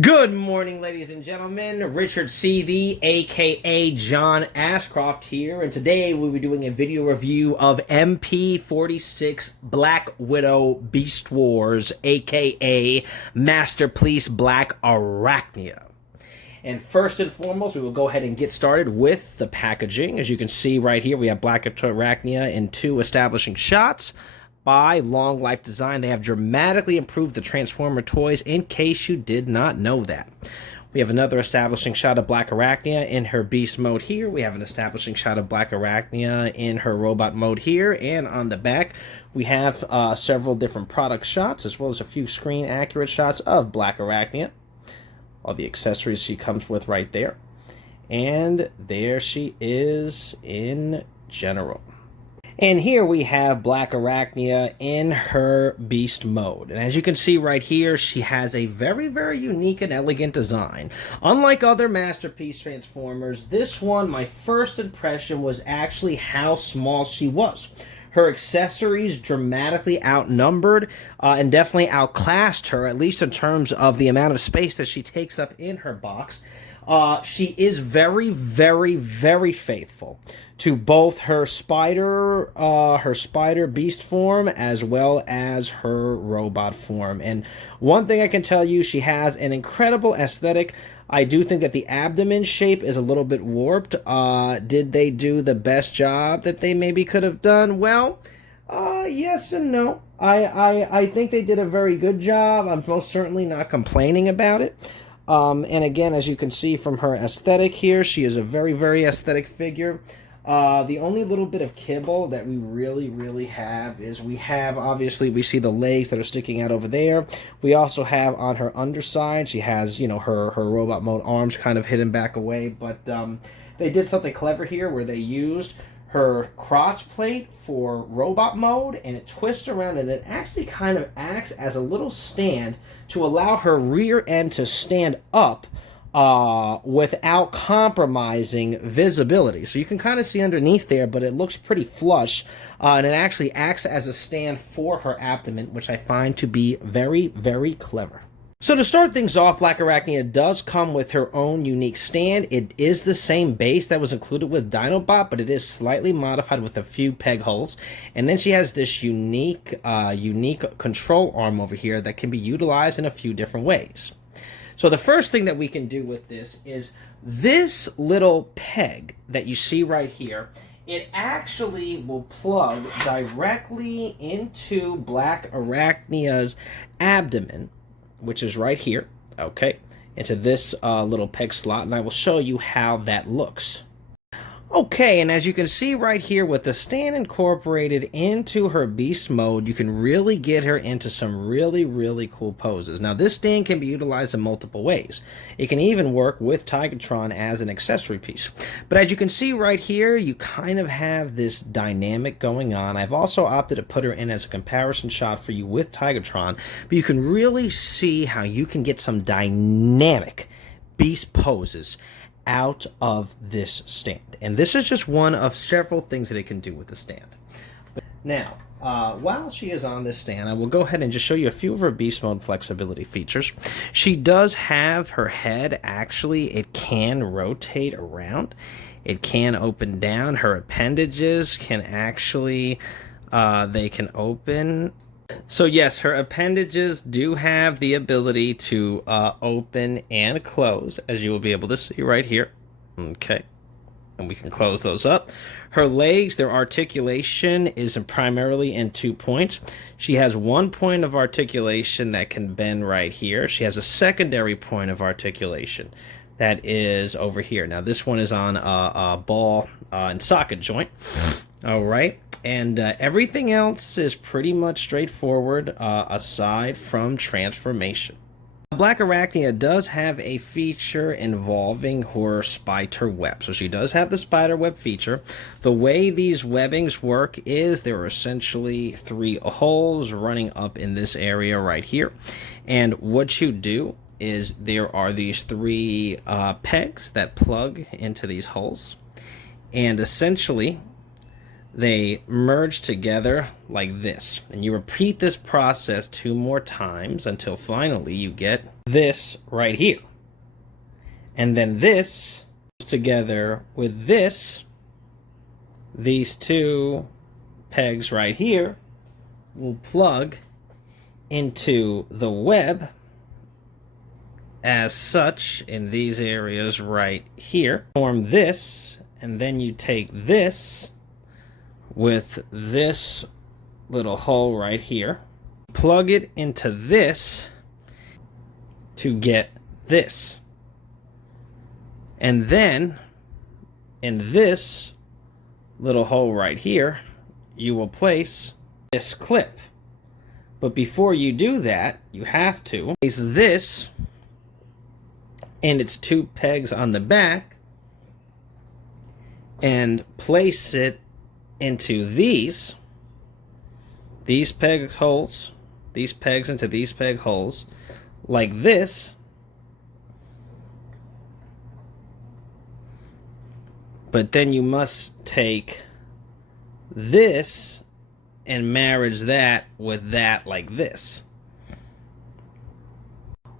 Good morning, ladies and gentlemen. Richard C. the aka John Ashcroft here, and today we'll be doing a video review of MP-46 Black Widow Beast Wars, aka Masterpiece Blackarachnia. And first and foremost, we will go ahead and get started with the packaging. As you can see right here, we have Blackarachnia in 2 establishing shots. By Long Life Design, they have dramatically improved the Transformer toys, in case you did not know that. We have another establishing shot of Blackarachnia in her beast mode here. We have an establishing shot of Blackarachnia in her robot mode here. And on the back, we have several different product shots, as well as a few screen accurate shots of Blackarachnia. All the accessories she comes with right there. And there she is in general. And here we have Blackarachnia in her beast mode. And as you can see right here, she has a very, very unique and elegant design. Unlike other Masterpiece Transformers, this one, my first impression was actually how small she was. Her accessories dramatically outnumbered and definitely outclassed her, at least in terms of the amount of space that she takes up in her box. She is very, very, very faithful to both her spider beast form as well as her robot form. And one thing I can tell you, she has an incredible aesthetic. I do think that the abdomen shape is a little bit warped. Did they do the best job that they maybe could have done? Well, yes and no. I think they did a very good job. I'm most certainly not complaining about it. And again, as you can see from her aesthetic here, she is a very, very aesthetic figure. The only little bit of kibble that we really have is obviously we see the legs that are sticking out over there. We also have on her underside, she has, her robot mode arms kind of hidden back away, but they did something clever here where they used her crotch plate for robot mode, and it twists around and it actually kind of acts as a little stand to allow her rear end to stand up without compromising visibility. So you can kind of see underneath there, but it looks pretty flush, and it actually acts as a stand for her abdomen, which I find to be very, very clever. So to start things off, Blackarachnia does come with her own unique stand. It is the same base that was included with Dinobot, but it is slightly modified with a few peg holes. And then she has this unique control arm over here that can be utilized in a few different ways. So the first thing that we can do with this is this little peg that you see right here. It actually will plug directly into Blackarachnia's abdomen, which is right here, okay, into this little peg slot, and I will show you how that looks. Okay, and as you can see right here, with the stand incorporated into her beast mode, you can really get her into some really cool poses. Now, this stand can be utilized in multiple ways. It can even work with Tigatron as an accessory piece. But as you can see right here, you kind of have this dynamic going on. I've also opted to put her in as a comparison shot for you with Tigatron, but you can really see how you can get some dynamic beast poses out of this stand. And this is just one of several things that it can do with the stand. Now, while she is on this stand, I will go ahead and just show you a few of her beast mode flexibility features. She does have her head, actually, it can rotate around. It can open down. Her appendages can actually, they can open. So yes, her appendages do have the ability to open and close, as you will be able to see right here. Okay, and we can close those up. Her legs, their articulation is primarily in 2 points. She has 1 point of articulation that can bend right here. She has a secondary point of articulation that is over here. Now this one is on a ball and socket joint. All right. And everything else is pretty much straightforward, aside from transformation. Blackarachnia does have a feature involving her spider web. So she does have the spider web feature. The way these webbings work is there are essentially 3 holes running up in this area right here. And what you do is there are these 3 pegs that plug into these holes. And essentially, they merge together like this. And you repeat this process 2 more times until finally you get this right here. And then this together with this, these 2 pegs right here will plug into the web as such in these areas right here. Form this, and then you take this with this little hole right here, plug it into this to get this. And then in this little hole right here, you will place this clip. But before you do that, you have to place this and its 2 pegs on the back and place it into these peg holes, these pegs into these peg holes, like this. But then you must take this and marriage that with that like this,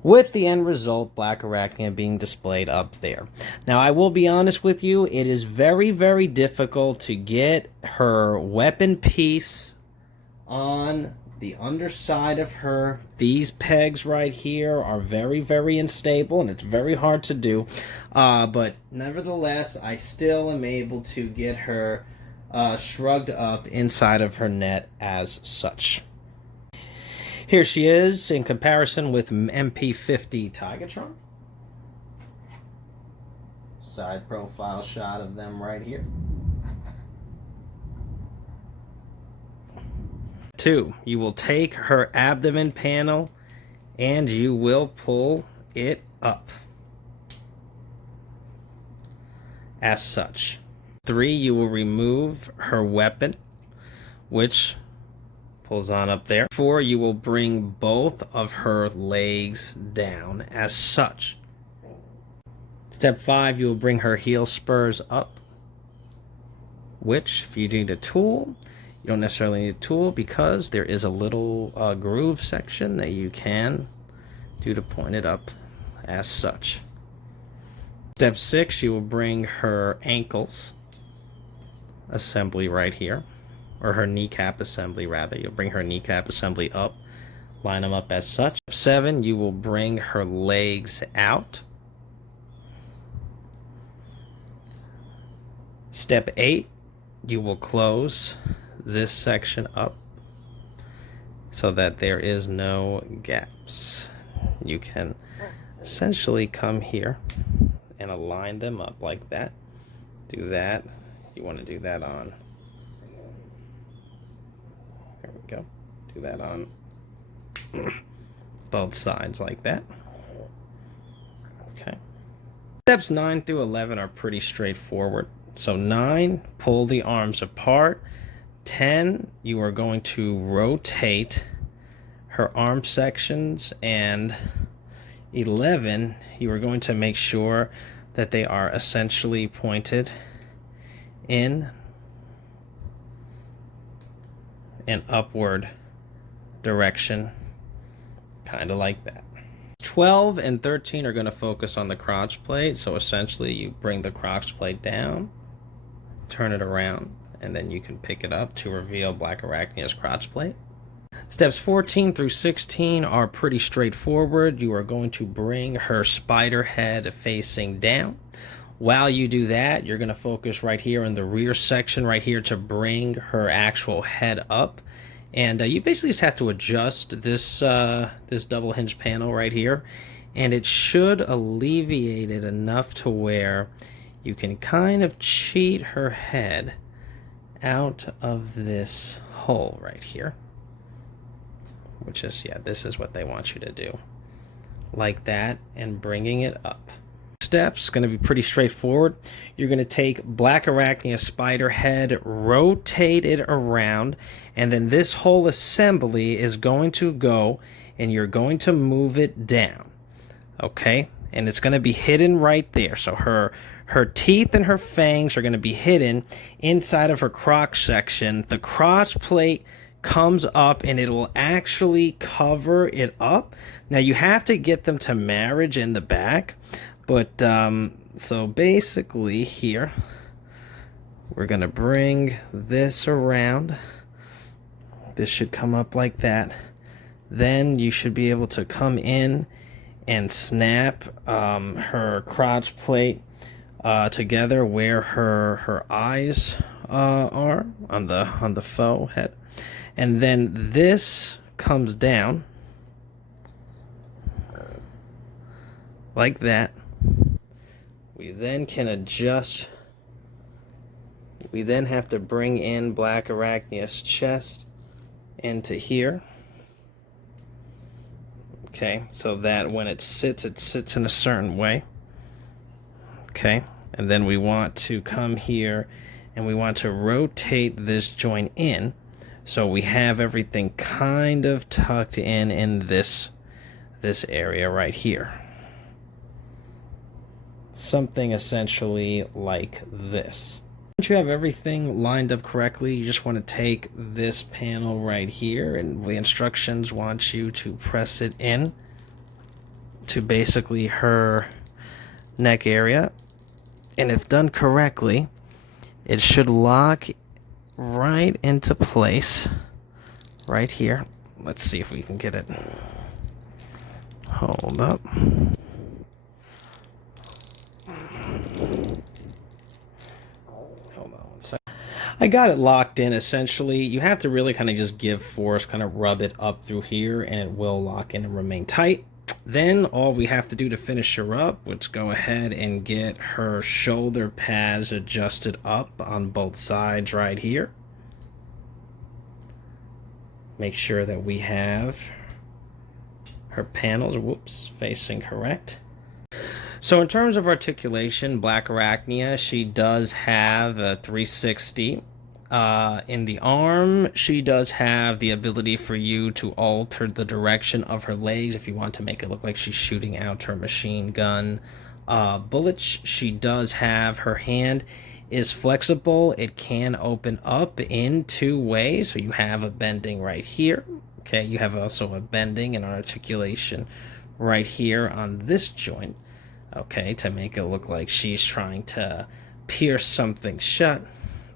with the end result, Blackarachnia, being displayed up there. Now, I will be honest with you, it is very, very difficult to get her weapon piece on the underside of her. These pegs right here are very, very unstable, and it's very hard to do. But nevertheless, I still am able to get her shrugged up inside of her net as such. Here she is in comparison with MP-50 Tigatron. Side profile shot of them right here. 2, you will take her abdomen panel and you will pull it up as such. 3, you will remove her weapon, which pulls on up there. 4, you will bring both of her legs down as such. Step 5, you will bring her heel spurs up, which if you need a tool, you don't necessarily need a tool because there is a little groove section that you can do to point it up as such. Step 6, you will bring her ankles assembly right here, or her kneecap assembly rather. You'll bring her kneecap assembly up, line them up as such. Step 7, you will bring her legs out. Step 8, you will close this section up so that there is no gaps. You can essentially come here and align them up like that. Do that. You want to do that on. There we go. Do that on both sides like that. Okay. Steps 9 through 11 are pretty straightforward. So 9, pull the arms apart. 10, you are going to rotate her arm sections, and 11, you are going to make sure that they are essentially pointed in an upward direction, kind of like that. 12 and 13 are going to focus on the crotch plate, so essentially you bring the crotch plate down, turn it around, and then you can pick it up to reveal Blackarachnia's crotch plate. Steps 14 through 16 are pretty straightforward. You are going to bring her spider head facing down. While you do that, you're going to focus right here in the rear section right here to bring her actual head up. And you basically just have to adjust this this double hinge panel right here, and it should alleviate it enough to where you can kind of cheat her head out of this hole right here, which is, yeah, this is what they want you to do, like that, and bringing it up. Steps going to be pretty straightforward. You're going to take Blackarachnia spider head, rotate it around, and then this whole assembly is going to go, and you're going to move it down, okay? and it's going to be hidden right there. So her teeth and her fangs are going to be hidden inside of her crotch section. The crotch plate comes up and it will actually cover it up. Now you have to get them to marriage in the back, but so basically here we're gonna bring this around. This should come up like that. Then you should be able to come in and snap her crotch plate together where her eyes are on the faux head. And then this comes down like that. We then can adjust. We then have to bring in Blackarachnia's chest into here. Okay, so that when it sits in a certain way. Okay, and then we want to come here and we want to rotate this joint in. So we have everything kind of tucked in this area right here. Something essentially like this. Once you have everything lined up correctly, you just want to take this panel right here, and the instructions want you to press it in to basically her neck area. And if done correctly, it should lock right into place right here. Let's see if we can get it. Hold up. Hold on one second. I got it locked in essentially. You have to really kind of just give force, kind of rub it up through here, and it will lock in and remain tight. Then all we have to do to finish her up, let's go ahead and get her shoulder pads adjusted up on both sides right here. Make sure that we have her panels, facing correct. So in terms of articulation, Blackarachnia, she does have a 360. In the arm, she does have the ability for you to alter the direction of her legs if you want to make it look like she's shooting out her machine gun bullets. She does have, her hand is flexible. It can open up in two ways. So you have a bending right here. Okay, you have also a bending and articulation right here on this joint. Okay, to make it look like she's trying to pierce something shut.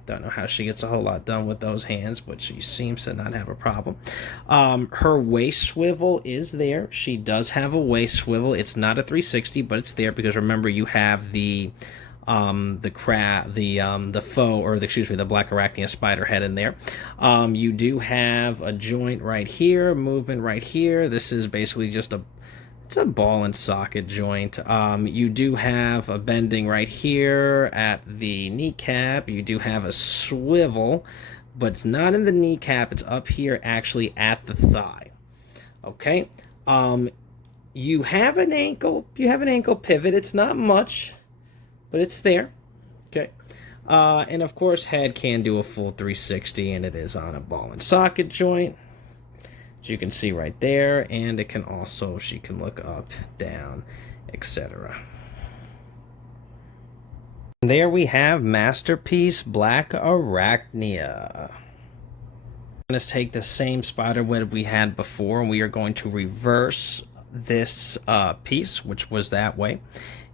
Don't know how she gets a whole lot done with those hands, but she seems to not have a problem. Her waist swivel is there. She does have a waist swivel. It's not a 360, but it's there because remember you have the faux, or the Blackarachnia spider head in there. You do have a joint right here, movement right here. This is basically just it's a ball and socket joint. You do have a bending right here at the kneecap. You do have a swivel, but it's not in the kneecap. It's up here actually at the thigh. Okay. You have an ankle. You have an ankle pivot. It's not much, but it's there. Okay. And of course, head can do a full 360, and it is on a ball and socket joint. You can see right there, and it can also, she can look up, down, etc. There we have Masterpiece Blackarachnia. Let's take the same spider web we had before, and we are going to reverse this piece, which was that way,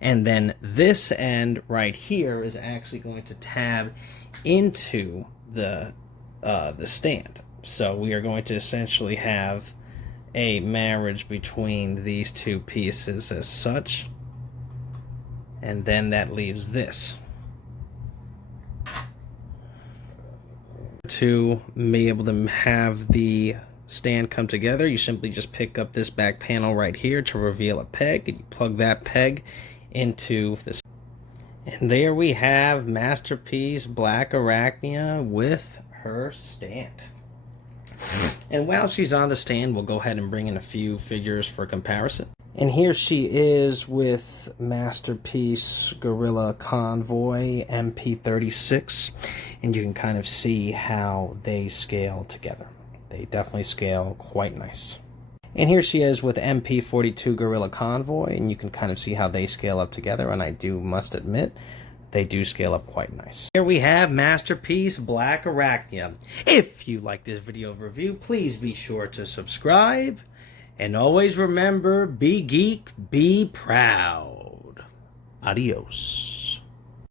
and then this end right here is actually going to tab into the stand. So we are going to essentially have a marriage between these two pieces as such. And then that leaves this. To be able to have the stand come together, you simply just pick up this back panel right here to reveal a peg, and you plug that peg into this. And there we have Masterpiece Blackarachnia with her stand. And while she's on the stand, we'll go ahead and bring in a few figures for comparison. And here she is with Masterpiece Gorilla Convoy MP-46. And you can kind of see how they scale together. They definitely scale quite nice. And here she is with MP-42 Guerrilla Convoy, and you can kind of see how they scale up together, and I must admit, they do scale up quite nice. Here we have Masterpiece Blackarachnia. If you like this video review, please be sure to subscribe, and always remember, be geek, be proud. Adios.